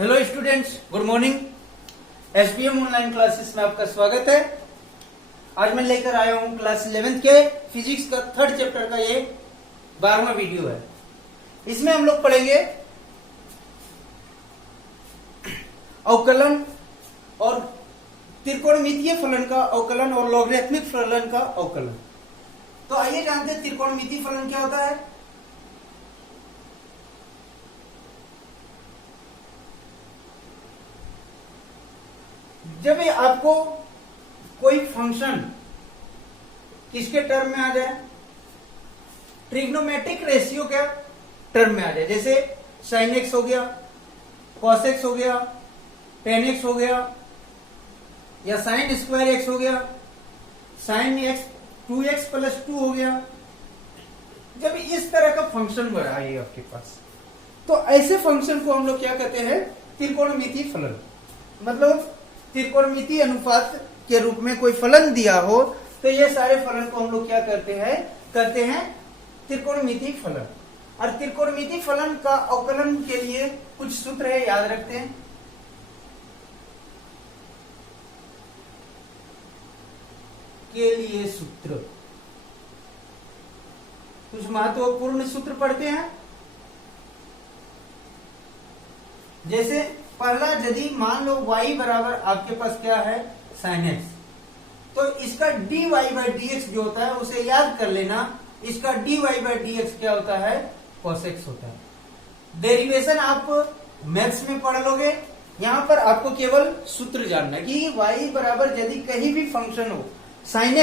Hello students, good morning. SPM online classes में आपका स्वागत है। आज मैं लेकर आया हूं क्लास 11th के फिजिक्स का थर्ड चैप्टर का ये 12वां वीडियो है। इसमें हम लोग पढ़ेंगे अवकलन और त्रिकोणमितीय फलन का अवकलन और लॉगरिथमिक फलन का अवकलन। तो आइए जानते हैं त्रिकोणमितीय फलन क्या होता है। जब आपको कोई फंक्शन किसके टर्म में आ जाए, ट्रिग्नोमेट्रिक रेशियो के टर्म में आ जाए, जैसे साइन एक्स हो गया, कॉस एक्स हो गया, टेन एक्स हो गया, या साइन स्क्वायर एक्स हो गया, साइन एक्स 2x + 2 हो गया। जब इस तरह का फंक्शन आए आपके पास, तो ऐसे फंक्शन को हम लोग क्या कहते हैं, त्रिकोणमितीय फलन। मतलब त्रिकोणमितीय अनुपात के रूप में कोई फलन दिया हो तो ये सारे फलन को हम लोग क्या करते हैं त्रिकोणमितीय फलन। और त्रिकोणमितीय फलन का अवकलन के लिए कुछ सूत्र है, याद रखते हैं। के लिए सूत्र, कुछ महत्वपूर्ण सूत्र पढ़ते हैं। जैसे पहला, यदि मान लो y बराबर आपके पास क्या है, sin x, तो इसका dy/dx जो होता है उसे याद कर लेना। इसका dy/dx क्या होता है, cos x होता है। डेरिवेशन आप मैथ्स में पढ़ लोगे। यहां पर आपको केवल सूत्र जानना है कि y बराबर यदि कहीं भी फंक्शन हो, sin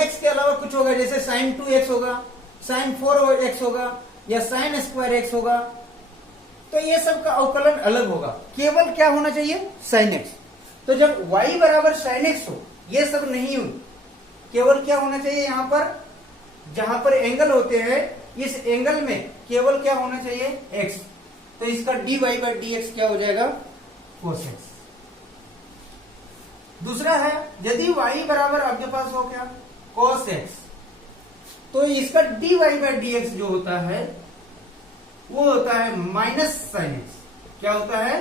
x के अलावा कुछ होगा, जैसे sin 2x होगा, sin 4x होगा, या sin स्क्वायर x होगा, तो ये सब का अवकलन अलग होगा। केवल क्या होना चाहिए, sin x। तो जब y बराबर sin x हो, ये सब नहीं हो, केवल क्या होना चाहिए, यहां पर जहां पर एंगल होते हैं, इस एंगल में केवल क्या होना चाहिए, x। तो इसका dy/dx क्या हो जाएगा, cos x। दूसरा है, यदि y बराबर आपके पास हो क्या, cos x, तो इसका dy/dx जो होता है वो होता है माइनस साइन एक्स। क्या होता है,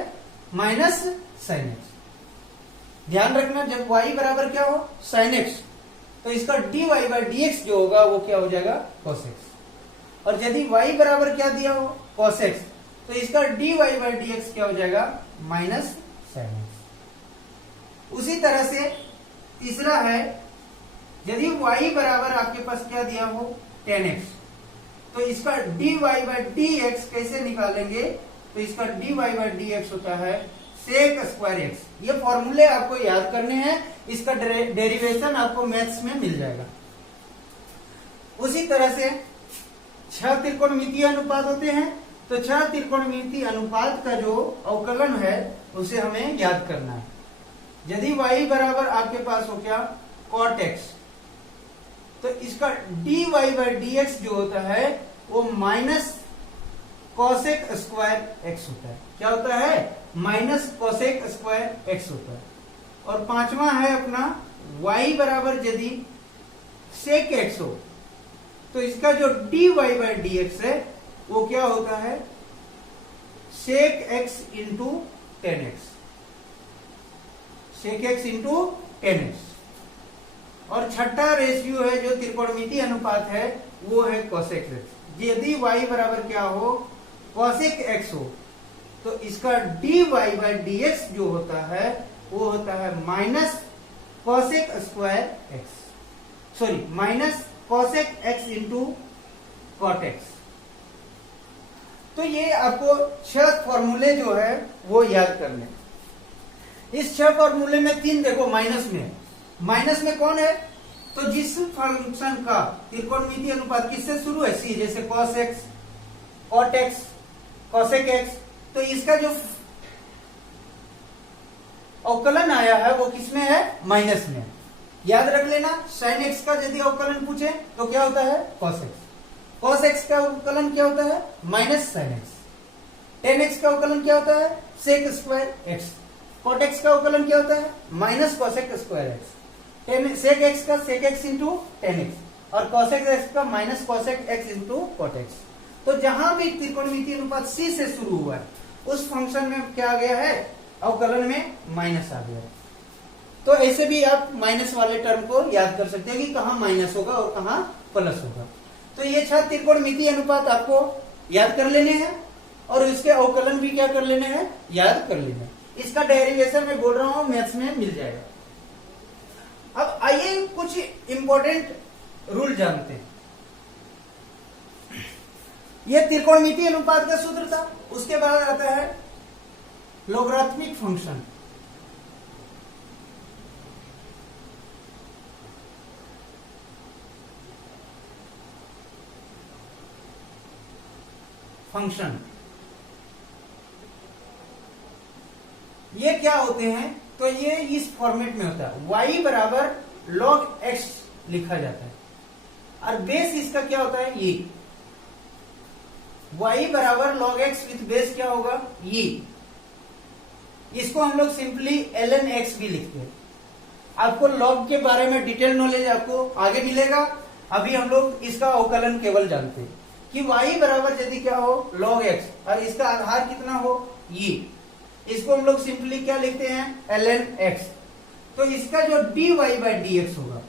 माइनस साइन एक्स। ध्यान रखना, जब y बराबर क्या हो, साइन एक्स, तो इसका dy/dx जो होगा वो क्या हो जाएगा, cos x। और यदि y बराबर क्या दिया हो, cos x, तो इसका dy/dx क्या हो जाएगा, माइनस साइन एक्स। उसी तरह से तीसरा है, यदि y बराबर आपके पास क्या दिया हो, tan x, तो इसका dy/dx कैसे निकालेंगे, तो इसका dy/dx होता है sec स्क्वायर एक्स। ये फॉर्मूले आपको याद करने हैं, इसका डेरिवेशन आपको मैथ्स में मिल जाएगा। उसी तरह से 6 त्रिकोणमितीय अनुपात होते हैं, तो 6 त्रिकोणमितीय अनुपात का जो अवकलन है उसे हमें याद करना है। यदि y बराबर आपके पास हो क्या, cot x, तो इसका dy/dx जो होता है वो माइनस cosec स्क्वायर x होता है। क्या होता है, माइनस cosec स्क्वायर x होता है। और पांचवा है अपना, y बराबर यदि sec x हो, तो इसका जो dy/dx है वो क्या होता है, sec x into ten x. sec x into ten x. और छठा रेशियो है जो त्रिकोणमितीय अनुपात है वो है cosec x। यदि y बराबर क्या हो, cosec x हो, तो इसका dy/dx जो होता है वो होता है minus cosec square x, sorry minus cosec x into cot x। तो ये आपको 6 फॉर्मूले जो है वो याद करने। इस 6 फॉर्मूले में 3 देखो माइनस में है। माइनस में कौन है, तो जिस फंक्शन का त्रिकोणमितीय अनुपात किससे शुरू है, सी, जैसे cos x, cot x, cosec x, तो इसका जो अवकलन आया है वो किसमें है, माइनस में। याद रख लेना, sin x का यदि अवकलन पूछे तो क्या होता है, cos x। cos x का अवकलन क्या होता है, minus sin x। tan x का अवकलन क्या होता है, sec square x। cot x का अवकलन क्या होता है, minus cosec square x। sec x का sec x into ten x, और cosec x का minus cosec x into cot x। तो जहां भी त्रिकोणमितीय अनुपात C से शुरू हुआ है उस फंक्शन में क्या आ गया है, अवकलन में माइनस आ गया है। तो ऐसे भी आप माइनस वाले टर्म को याद कर सकते हैं कि कहाँ माइनस होगा और कहाँ प्लस होगा। तो ये 6 त्रिकोणमितीय अनुपात आपको याद कर लेने हैं और इसके अवकलन भी क्या कर लेने हैं, याद कर लेने हैं। इसका डेरिवेशन मैं बोल रहा हूं मैथ्स में मिल जाएगा। अब आइए कुछ इंपॉर्टेंट रूल जानते हैं। यह त्रिकोणमितीय अनुपात का सूत्र था। उसके बाद आता है लोगरिथमिक फंक्शन। ये क्या होते हैं, तो ये इस फॉर्मेट में होता है, y बराबर log x लिखा जाता है और बेस इसका क्या होता है, ये y बराबर log x विथ बेस क्या होगा, ये। इसको हम लोग सिंपली ln x भी लिखते हैं। आपको log के बारे में डिटेल नॉलेज आपको आगे मिलेगा। अभी हम लोग इसका अवकलन केवल जानते हैं कि y बराबर यदि क्या हो log x और इसका आधार कितना हो, ये। इसको हम लोग सिंपली क्या लिखते हैं, ln x। तो इसका जो dy बाई dx होगा,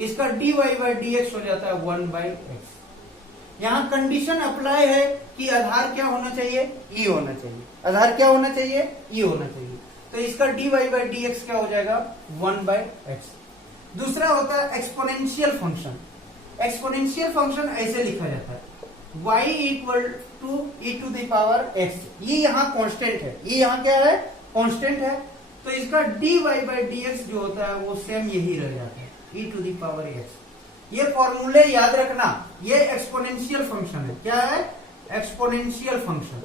इसका dy बाई dx हो जाता है 1 बाई x। यहां कंडीशन अप्लाई है कि आधार क्या होना चाहिए, e होना चाहिए। आधार क्या होना चाहिए, e होना चाहिए। तो इसका dy बाई dx क्या हो जाएगा, 1 बाई x। दूसरा होता है एक्सपोनेंशियल फंक्शन। एक्सपोनेंशियल फंक्शन ऐसे लिखा जाता है, y equal to e to the power x। ये यहाँ कांस्टेंट है, ये यहाँ क्या है, कांस्टेंट है। तो इसका dy बाई dx जो होता है वो सेम यही रह जाता है, e to the power x। ये फॉर्मूले याद रखना। ये एक्सपोनेंशियल फंक्शन है। क्या है, एक्सपोनेंशियल फंक्शन।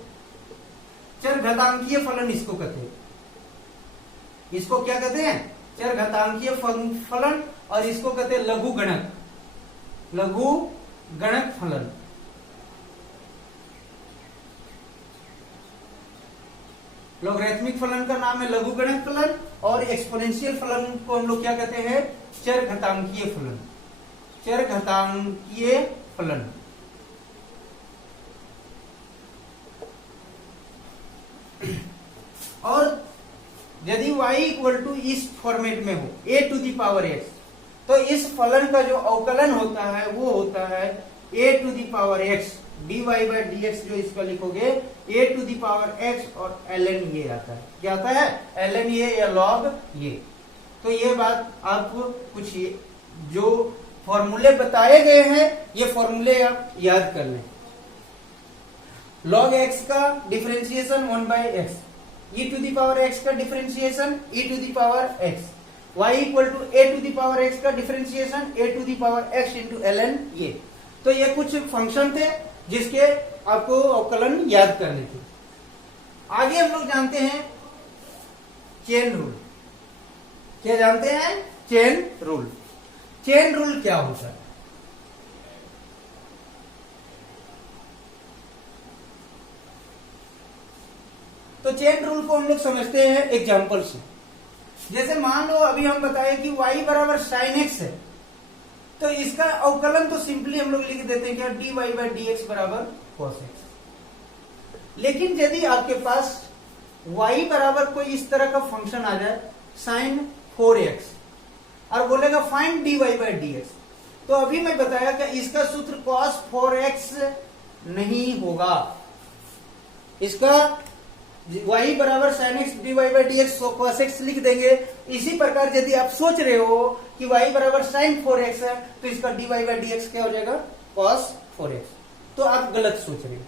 चरघातांकीय फलन इसको कहते हैं। इसको क्या कहते हैं, चरघातांकीय फलन। और इसको कहते हैं लघु गणक, लघु गणक फलन। लोगरिथमिक फलन का नाम है लघु गणक फलन और एक्सपोनेंशियल फलन को हम लोग क्या कहते हैं, चरघातांकीय फलन। चरघातांकीय फलन। और यदि y इक्वल टू इस फॉर्मेट में हो a to the power x, तो इस फलन का जो अवकलन होता है वो होता है a to the power x dy by dx। जो इसका लिखोगे a to the power x और ln ये आता है। क्या आता है, ln ये या log ये। तो ये बात आपको कुछ जो फॉर्मूले बताए गए हैं ये फॉर्मूले आप याद कर लें। log x का differentiation 1 by x, e to the power x का differentiation e to the power x, y equal to a to the power x का differentiation a to the power x इंटू ln ये। तो ये कुछ function थे जिसके आपको अवकलन याद करने थे। आगे हम लोग जानते हैं चेन रूल। क्या जानते हैं, चेन रूल। चेन रूल क्या होता है, तो चेन रूल को हम लोग समझते हैं एग्जांपल से। जैसे मान लो अभी हम बताए कि y बराबर साइन x है, तो इसका अवकलन तो सिंपली हम लोग लिख देते हैं क्या, dy बाई dx बराबर cos x। लेकिन यदि आपके पास y बराबर कोई इस तरह का फंक्शन आ जाए साइन 4x और बोलेगा फाइंड dy बाई dx, तो अभी मैं बताया कि इसका सूत्र cos 4x नहीं होगा। इसका y बराबर sin x dy by dx cos x लिख देंगे। इसी प्रकार यदि आप सोच रहे हो कि y बराबर sin 4x है, तो इसका dy बाई dx क्या हो जाएगा, cos 4x। तो आप गलत सोच रहे हो।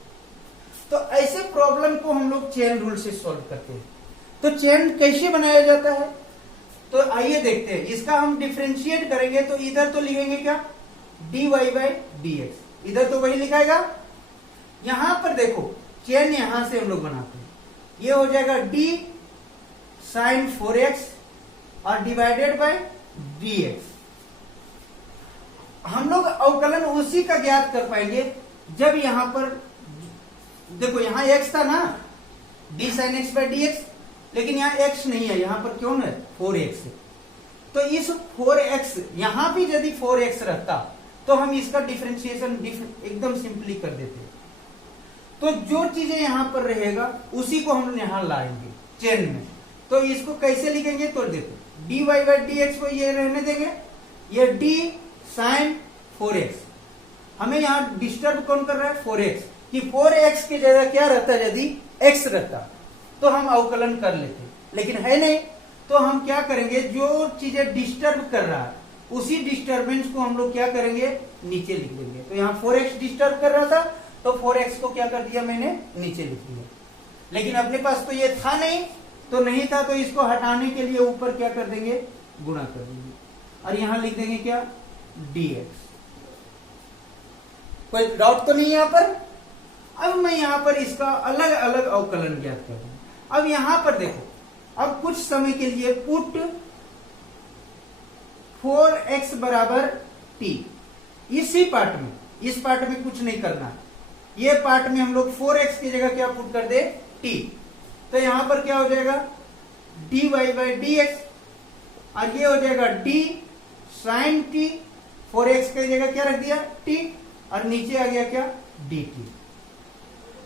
तो ऐसे प्रॉब्लम को हम लोग चेन रूल से सॉल्व करते हैं। तो चेन कैसे बनाया जाता है, तो आइए देखते हैं। इसका हम डिफरेंशिएट करेंगे तो इधर तो लिखेंगे क्या, dy बाई dx, इधर तो वही लिखाएगा। यहां पर देखो चेन यहां से हम लोग बनाते हैं, ये हो जाएगा d साइन 4x और डिवाइडेड बाय dx। हम लोग अवकलन उसी का ज्ञात कर पाएंगे जब यहां पर देखो, यहां x था ना, d sine x by dx, लेकिन यहां x नहीं है, यहां पर क्यों है, 4x है। तो इस 4x यहां भी यदि 4x रहता तो हम इसका डिफरेंशिएशन एकदम सिंपली कर देते। तो जो चीजें यहां पर रहेगा उसी को हम यहां लाएंगे चेन में। तो इसको कैसे लिखेंगे, तो देखो dy बाई डी एक्स को ये रहने देंगे, ये d sin 4x। हमें यहां डिस्टर्ब कौन कर रहा है, 4x, कि 4x की जगह क्या रहता है, यदि x रहता तो हम अवकलन कर लेते, लेकिन है नहीं। तो हम क्या करेंगे, जो चीजें डिस्टर्ब कर रहा है उसी डिस्टर्बेंस को हम लोग क्या करेंगे, नीचे लिख देंगे। तो यहाँ 4x डिस्टर्ब कर रहा था तो 4x को क्या कर दिया मैंने, नीचे लिख दिया। लेकिन अपने पास तो ये था नहीं, तो नहीं था तो इसको हटाने के लिए ऊपर क्या कर देंगे, गुणा कर देंगे, और यहां लिख देंगे क्या, dx। कोई डाउट तो नहीं यहां पर। अब मैं यहां पर इसका अलग अलग अवकलन ज्ञात कर दूं। अब यहां पर देखो, अब कुछ समय के लिए पुट 4x बराबर t, इसी पार्ट में, इस पार्ट में कुछ नहीं करना है, ये पार्ट में हम लोग 4x की जगह क्या पुट कर दे, t। तो यहां पर क्या हो जाएगा, dy बाई डी एक्स, और ये हो जाएगा d sin t, 4x की जगह क्या रख दिया, t, और नीचे आ गया क्या, dt।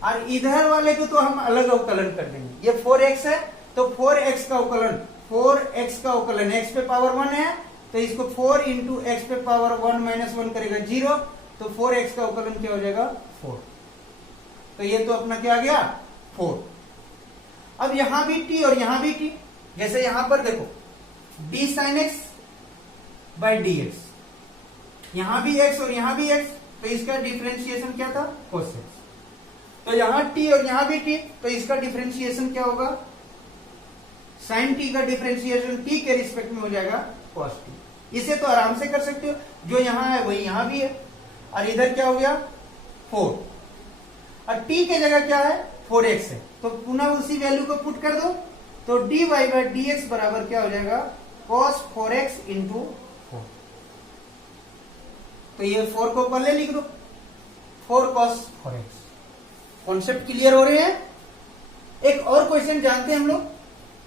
और इधर वाले को तो हम अलग अवकलन कर देंगे। ये 4x है तो 4x का अवकलन, 4x का अवकलन x पे पावर 1 है तो इसको 4 इंटू x पे पावर 1 माइनस 1 करेगा 0, तो 4x का अवकलन क्या हो जाएगा, 4। तो ये तो अपना क्या आ गया, 4। अब यहां भी t और यहां भी t, जैसे यहां पर देखो d sin x by d x, यहां भी x और यहां भी x, तो इसका डिफरेंशिएशन क्या था, cos x। तो यहां t और यहां भी t, तो इसका डिफरेंशिएशन क्या होगा, sin t का डिफरेंशिएशन t के रिस्पेक्ट में हो जाएगा cos t। इसे तो आराम से कर सकते हो, जो यहां है वही यहां भी है, और इधर क्या हो गया 4, और t के जगह क्या है 4x है, तो पुनः उसी वैल्यू को पुट कर दो, तो dy बाई डी एक्स बराबर क्या हो जाएगा, cos 4x इंटू 4। तो ये 4 को पहले लिख दो, 4 cos 4x। कॉन्सेप्ट क्लियर हो रहे हैं। एक और क्वेश्चन जानते हैं हम लोग,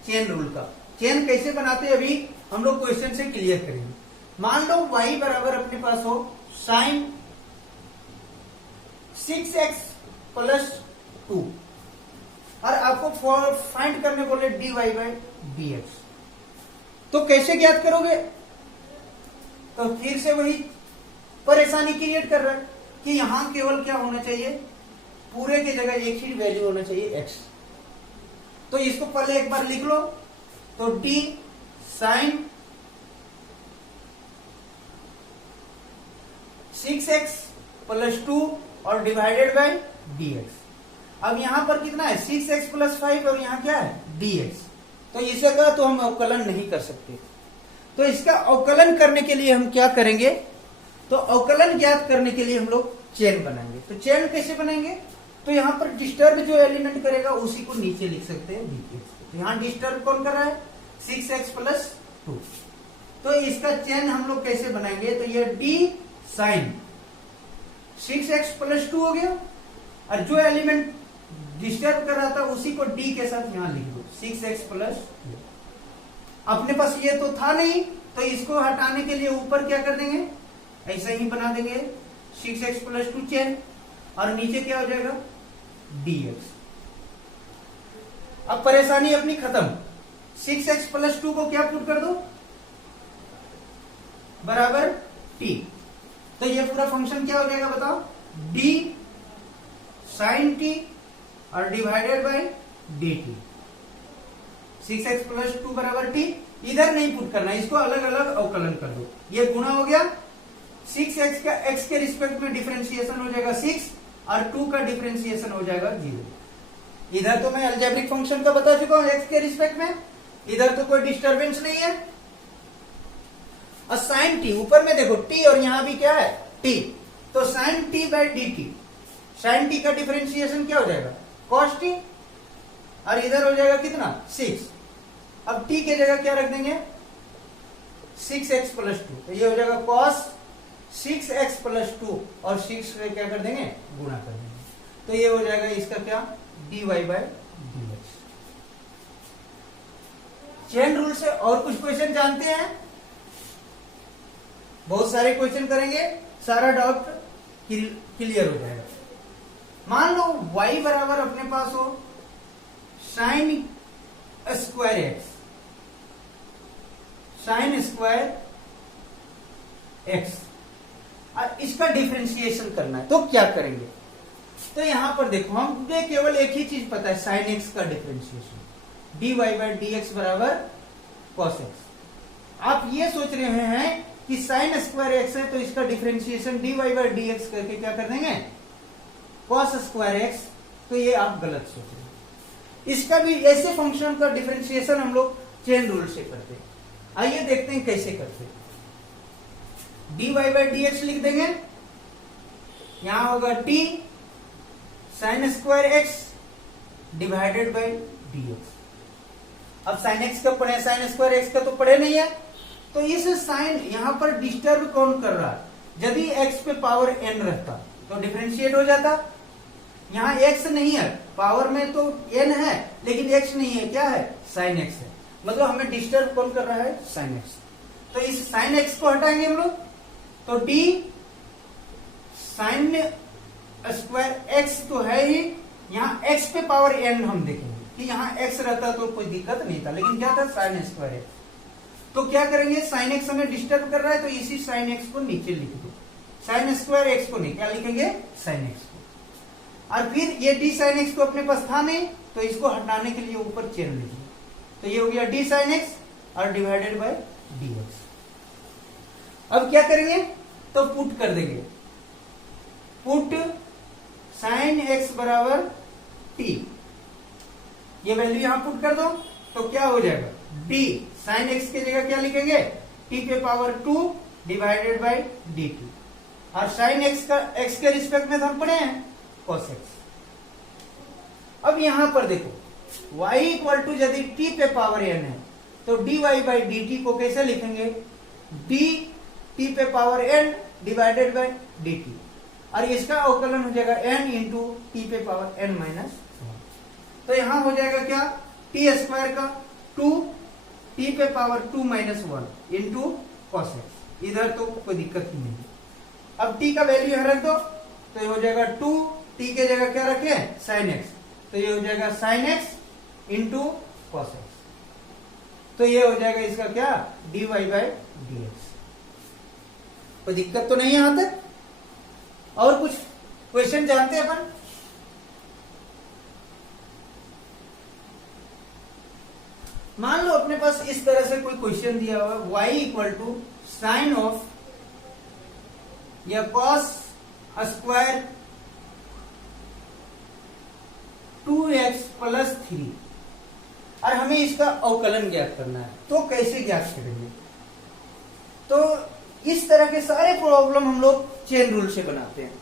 चेन रूल का। चेन कैसे बनाते हैं अभी हम लोग क्वेश्चन से क्लियर करेंगे। मान लो y बराबर अपने पास हो sin 6x प्लस 2, और आपको फाइंड करने बोले dy बाई डी एक्स, तो कैसे ज्ञात करोगे, तो फिर से वही परेशानी क्रिएट कर रहा है कि यहां केवल क्या होना चाहिए, पूरे की जगह एक ही वैल्यू होना चाहिए x। तो इसको पहले एक बार लिख लो, तो d sin 6x प्लस 2 और डिवाइडेड बाई dx। अब यहां पर कितना है 6x प्लस 5 और यहां क्या है dx, तो इसे का तो हम अवकलन नहीं कर सकते। तो इसका अवकलन करने के लिए हम क्या करेंगे, तो अवकलन ज्ञात करने के लिए हम लोग चेन बनाएंगे। तो चेन कैसे बनाएंगे, तो यहां पर डिस्टर्ब जो एलिमेंट करेगा उसी को नीचे लिख सकते हैं dx। तो यहां डिस्टर्ब कौन कर रहा है 6x प्लस 2, तो इसका चेन हम लोग कैसे बनाएंगे, तो ये d sin 6x प्लस 2 हो गया, और जो एलिमेंट डिस्टर्ब कर रहा था उसी को d के साथ यहां लिख दो 6x प्लस 2। अपने पास ये तो था नहीं, तो इसको हटाने के लिए ऊपर क्या कर देंगे, ऐसा ही बना देंगे 6x प्लस 2 चेन, और नीचे क्या हो जाएगा dx। अब परेशानी अपनी खत्म। 6x प्लस 2 को क्या पुट कर दो, बराबर t, तो ये पूरा फंक्शन क्या हो जाएगा बताओ, d sin t और divided by dt। 6x plus 2 बराबर t, इधर नहीं पुट करना, इसको अलग अलग अवकलन कर दो। ये गुणा हो गया, 6x का x के रिस्पेक्ट में डिफरेंशिएशन हो जाएगा 6, और 2 का डिफरेंशिएशन हो जाएगा 0। इधर तो मैं अलजेब्रिक फंक्शन का बता चुका हूं x के रिस्पेक्ट में, इधर तो कोई डिस्टर्बेंस नहीं है। और sin t, ऊपर में देखो t और यहां भी क्या है t, तो sin t by dt, sin t का डिफरेंशिएशन क्या हो जाएगा cos t, और इधर हो जाएगा कितना 6। अब t के जगह क्या रख देंगे 6x प्लस 2, तो ये हो जाएगा cos 6x प्लस 2, और 6 से क्या कर देंगे गुणा कर देंगे, तो ये हो जाएगा इसका क्या dy by dx। Chain rule से और कुछ क्वेश्चन जानते हैं, बहुत सारे क्वेश्चन करेंगे, सारा डाउट क्लियर हो जाएगा। मान लो y y बराबर अपने पास हो sine square x, sine square x, और इसका डिफरेंशिएशन करना है। तो क्या करेंगे? तो यहां पर देखो, हमें केवल एक ही चीज पता है, साइन एक्स का differentiation, dy by d x बराबर कॉस एक्स। आप ये सोच रहे हैं कि साइन स्क्वायर एक्स है तो इसका differentiation dy by d x करके क्या कर देंगे, कॉस स्क्वायर एक्स। तो ये आप गलत सोच रहे हैं। इसका भी ऐसे फंक्शन का डिफरेंशिएशन हम लोग चेन रूल से करते हैं। आइए देखते हैं कैसे करते हैं। dy बाई डी एक्स लिख देंगे, यहां होगा t sine square x divided by d x. अब साइन एक्स का पढ़े, साइन स्क्वायर एक्स का तो पढ़े नहीं है, तो इस साइन यहां पर डिस्टर्ब कौन कर रहा है? यदि x पे पावर n रहता तो डिफरेंशिएट हो जाता। यहां x नहीं है, पावर में तो n है लेकिन x नहीं है, क्या है? साइन x है। मतलब हमें डिस्टर्ब कौन कर रहा है? Sine x। तो इस साइन x को हटाएंगे हम लोग, तो t साइन स्क्वायर x तो है ही, यहां x पे पावर n हम देखेंगे कि यहां x रहता तो कोई दिक्कत नहीं था, लेकिन क्या था? Sine square x. तो क्या करेंगे? साइन एक्स हमें डिस्टर्ब कर रहा है तो इसी साइन एक्स को नीचे लिख दो, साइन स्क्वायर एक्स को नहीं, क्या लिखेंगे? साइन एक्स को। और फिर ये डी साइन एक्स को अपने पास था नहीं तो इसको हटाने के लिए ऊपर चेन लिखिए, तो ये हो गया डी साइन एक्स और डिवाइडेड बाय डी एक्स। अब क्या करेंगे? तो पुट कर देंगे, पुट साइन एक्स बराबर टी, ये वैल्यू यहां पुट कर दो तो क्या हो जाएगा? डी साइन एक्स की जगह क्या लिखेंगे? टी पे power 2 divided by D T, और साइन एक्स का एक्स के रिस्पेक्ट में तो हम पढ़े हैं कॉस एक्स। अब यहां पर देखो y इक्वल टू यदि t पे पावर n है तो dy बाई डी टी को कैसे लिखेंगे? d t पे power n divided by D T, और इसका अवकलन हो जाएगा n इंटू टी पे पावर n माइनस। तो यहां हो जाएगा क्या? टी स्क्वायर का 2 टी पे power 2 minus 1 into cos x. इधर तो कोई दिक्कत ही नहीं। अब टी का वैल्यू यहां रख दो तो ये हो जाएगा 2 टी के जगह क्या रखे? साइन एक्स, तो ये हो जाएगा sine x into cos x. तो ये हो जाएगा इसका क्या? D y by d x. कोई दिक्कत तो नहीं है यहां तक? और कुछ क्वेश्चन जानते हैं अपन? मान लो अपने पास इस तरह से कोई क्वेश्चन दिया हुआ है, y equal to sine of या कॉस स्क्वायर 2x प्लस 3, और हमें इसका अवकलन ज्ञात करना है। तो कैसे ज्ञात करेंगे? तो इस तरह के सारे प्रॉब्लम हम लोग चेन रूल से बनाते हैं।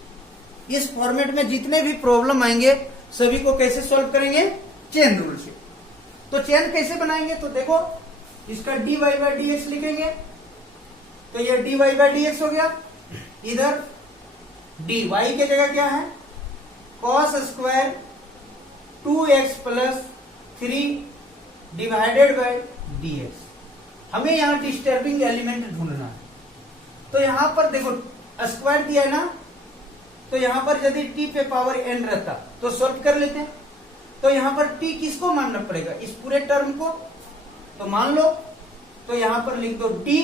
इस फॉर्मेट में जितने भी प्रॉब्लम आएंगे सभी को कैसे सॉल्व करेंगे? चेन रूल से। तो चेन कैसे बनाएंगे? तो देखो, इसका dy बाई डी एक्स लिखेंगे, तो ये dy बाई डी एक्स हो गया। इधर dy की जगह क्या है? Cos square 2x plus 3 divided by dx। हमें यहां डिस्टर्बिंग एलिमेंट ढूंढना है। तो यहां पर देखो स्क्वायर दिया है ना, तो यहां पर यदि t पे पावर n रहता तो सॉल्व कर लेते हैं। तो यहां पर t किसको मानना पड़ेगा? इस पूरे टर्म को। तो मान लो, तो यहां पर लिख दो d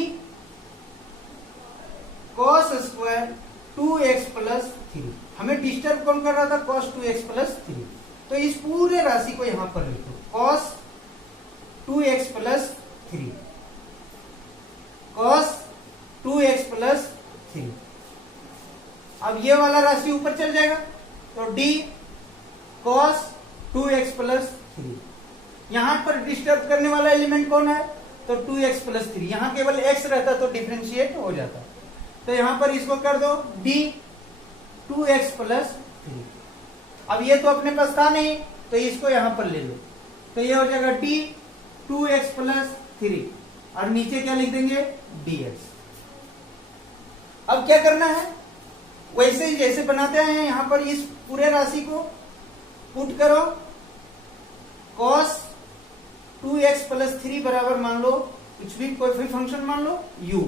cos square 2x plus 3। हमें डिस्टर्ब कौन कर रहा था? cos 2x plus 3। तो इस पूरे राशि को यहां पर लिख दो, cos 2x plus 3, cos 2x plus 3। अब ये वाला राशि ऊपर चल जाएगा, तो d cos 2x प्लस 3। यहां पर डिस्टर्ब करने वाला एलिमेंट कौन है? तो 2x प्लस 3। यहां केवल x रहता तो डिफरेंशिएट हो जाता। तो यहां पर इसको कर दो d 2x प्लस 3। अब ये तो अपने पास था नहीं तो इसको यहां पर ले लो, तो ये हो जाएगा d 2x प्लस 3, और नीचे क्या लिख देंगे? dx। अब क्या करना है? वैसे ही जैसे बनाते हैं, यहां पर इस पूरे राशि को पुट करो, cos 2x प्लस 3 बराबर मान लो कुछ भी, कोई भी फंक्शन मान लो u,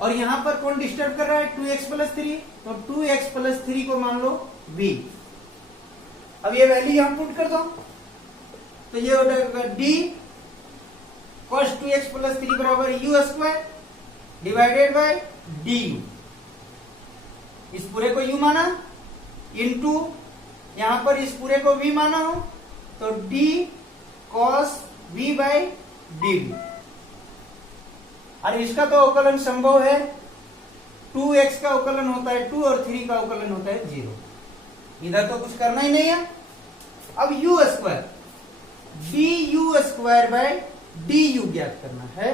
और यहां पर कौन डिस्टर्ब कर रहा है? 2x प्लस 3, तो 2x+3 को मान लो v। अब ये वैल्यू यहां पुट कर दो, तो ये हो जाएगा d cos 2x+3 बराबर u² डिवाइडेड बाय du। इस पूरे को u माना, इनटू यहां पर इस पूरे को v माना हो, तो d cos v by du। और इसका तो अवकलन संभव है, 2x का अवकलन होता है 2 और 3 का अवकलन होता है 0। इधर तो कुछ करना ही नहीं है। अब u² du² बाय du ज्ञात करना है,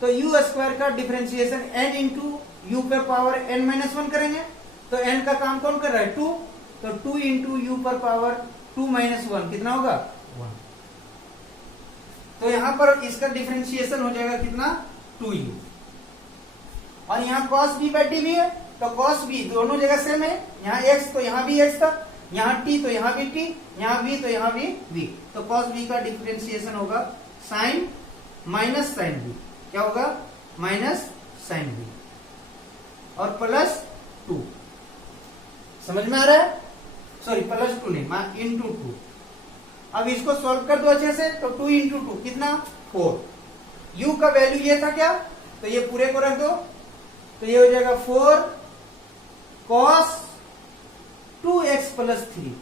तो u² का डिफरेंशिएशन n इंटू u पर पावर n-1 करेंगे, तो n का काम कौन कर रहा है 2, तो 2 इंटू u पर पावर 2-1 कितना होगा 1। तो यहां पर इसका डिफरेंशिएशन हो जाएगा कितना 2u। और यहाँ cos b बाई dv है, तो cos b दोनों जगह सेम है, यहाँ x तो यहाँ भी x था, यहाँ t तो यहाँ भी t, यहाँ v तो यहाँ भी v, तो cos b का डिफरेंशिएशन होगा sin माइनस sin b। क्या होगा माइनस sin b और प्लस 2। समझ में आ रहा है? सॉरी प्लस 2 नहीं, इंटू 2। अब इसको सॉल्व कर दो अच्छे से, तो 2 इंटू 2 कितना 4। u का वैल्यू ये था क्या, तो ये पूरे को रख दो, तो ये हो जाएगा 4 cos 2x+3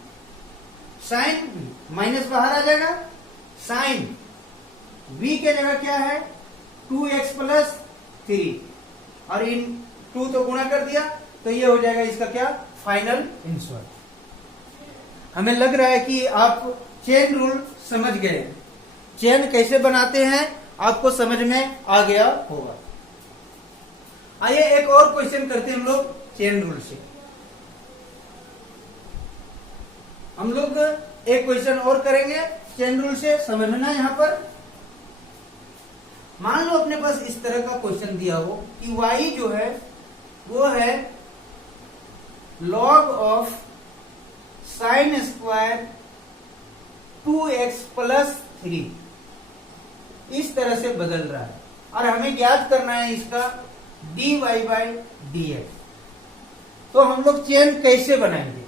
sin v, minus बाहर आ जाएगा, sin v के जगह क्या है 2x+3 और इन 2 तो गुणा कर दिया, तो ये हो जाएगा इसका क्या फाइनल आंसर। हमें लग रहा है कि आप चेन रूल समझ गए, चेन कैसे बनाते हैं आपको समझ में आ गया होगा। आइए एक और क्वेश्चन करते हैं हम लोग चेन रूल से। हम लोग एक क्वेश्चन और करेंगे चेन रूल से, समझना यहां पर। मान लो अपने पास इस तरह का क्वेश्चन दिया हो कि y जो है वो है log of sin square 2x+3 इस तरह से बदल रहा है, और हमें ज्ञात करना है इसका dy बाई dx। तो हम लोग चेन कैसे बनाएंगे,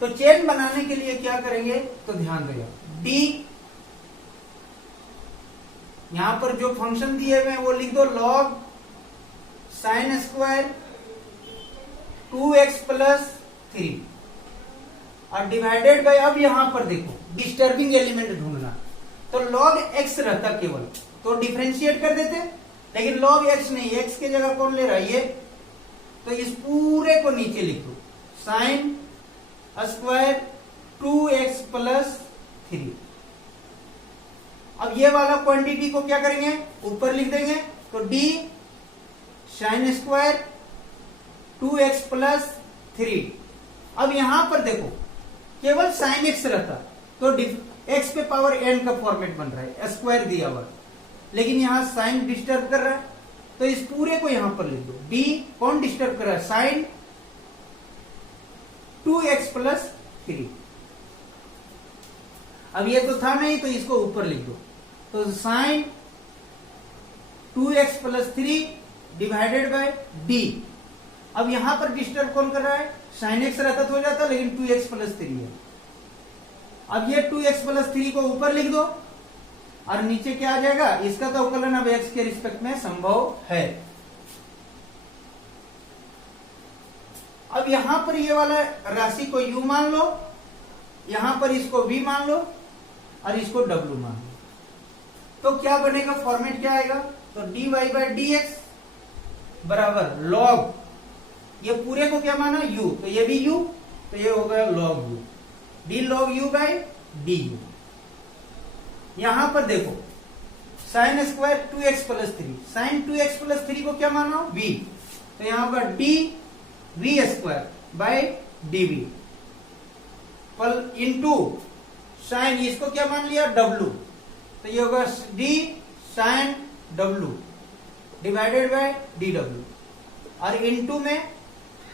तो चेन बनाने के लिए क्या करेंगे, तो ध्यान देगा d यहां पर जो फंक्शन दिए हुए हैं वो लिख दो log sin स्क्वायर 2x+3 और डिवाइडेड बाय, अब यहां पर देखो डिस्टर्बिंग एलिमेंट ढूंढना, तो log x रहता केवल तो डिफरेंशिएट कर देते, लेकिन log x नहीं, x के जगह कौन ले रहा है ये, तो इस पूरे को नीचे लिख दो sin स्क्वायर 2x+3। अब ये वाला क्वांटिटी को क्या करेंगे ऊपर लिख देंगे, तो d sin स्क्वायर 2x+3। अब यहां पर देखो केवल sin x रहता तो x पे पावर n का फॉर्मेट बन रहा है, स्क्वायर दिया हुआ, लेकिन यहां साइन डिस्टर्ब कर रहा है, तो इस पूरे को यहां पर लिख दो, d कौन डिस्टर्ब कर रहा है साइन 2x+3। अब ये तो था नहीं, तो इसको ऊपर लिख दो, तो sign 2x+3 divided by d। अब यहां पर डिस्टर्ब कौन कर रहा है, साइन x रहता तो हो जाता, लेकिन 2x+3 है। अब ये 2x+3 को ऊपर लिख दो, और नीचे क्या आ जाएगा, इसका तो अवकलन अब x के रिस्पेक्ट में संभव है। अब यहां पर ये वाला राशि को u मान लो, यहां पर इसको v मान लो, और इसको w मान लो, तो क्या बनेगा, फॉर्मेट क्या आएगा, तो dy बाई dx बराबर log, ये पूरे को क्या माना u, तो ये भी u, तो ये हो गया log u, d log u by du। यहां पर देखो sin square 2x+3, sin 2x+3 को क्या माना v, तो यहां होगा d v square by dv पल इंटू साइन, इसको क्या मान लिया w, तो ये होगा d sin w divided by dw, और इंटू में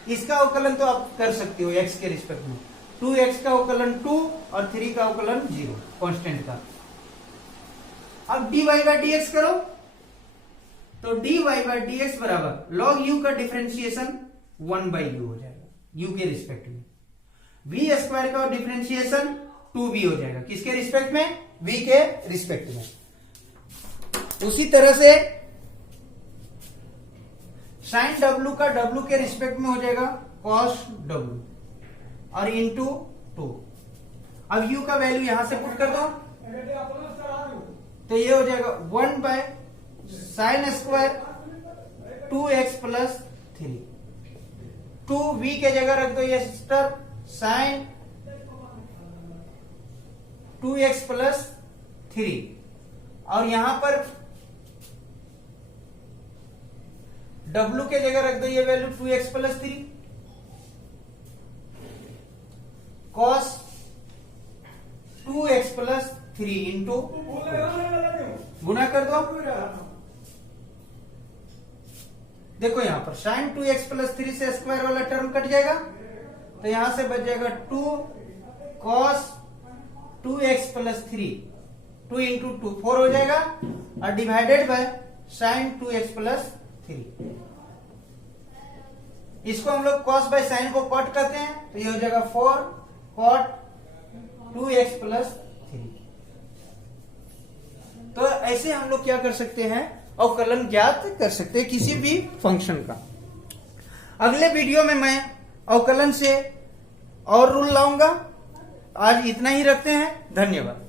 इसका अवकलन तो आप कर सकते हो x के रिस्पेक्ट में, 2x का अवकलन 2 और 3 का अवकलन 0 कांस्टेंट का। अब dy बाई dx करो, तो dy बाई dx बराबर log u का डिफरेंशिएशन 1/u है, u के रिस्पेक्ट में। v स्क्वायर का डिफरेंशिएशन 2v हो जाएगा, किसके रिस्पेक्ट में, v के रिस्पेक्ट में। उसी तरह से साइन w का w के रिस्पेक्ट में हो जाएगा cos w और इंटू 2। अब u का वैल्यू यहां से पुट कर दो तो ये हो जाएगा 1 by sine square 2x plus 3। 2v के जगह रख दो ये सिस्टर साइन 2x प्लस 3 और यहां पर w के जगह रख दो ये value 2x plus 3 cos 2x plus 3 into गुना कर दो। देखो यहां पर साइन 2x प्लस 3 से स्क्वायर वाला टर्म कट जाएगा तो यहां से बच जाएगा 2 cos 2x प्लस 3 2 इंटू 2 4 हो जाएगा और divided by sine 2x plus 3। इसको हम लोग cos बाय साइन को कॉट करते हैं तो ये हो जाएगा 4 cot 2x प्लस 3। तो ऐसे हम लोग क्या कर सकते हैं, अवकलन ज्ञात कर सकते हैं किसी भी फंक्शन का। अगले वीडियो में मैं अवकलन से और रूल लाऊंगा। आज इतना ही रखते हैं, धन्यवाद।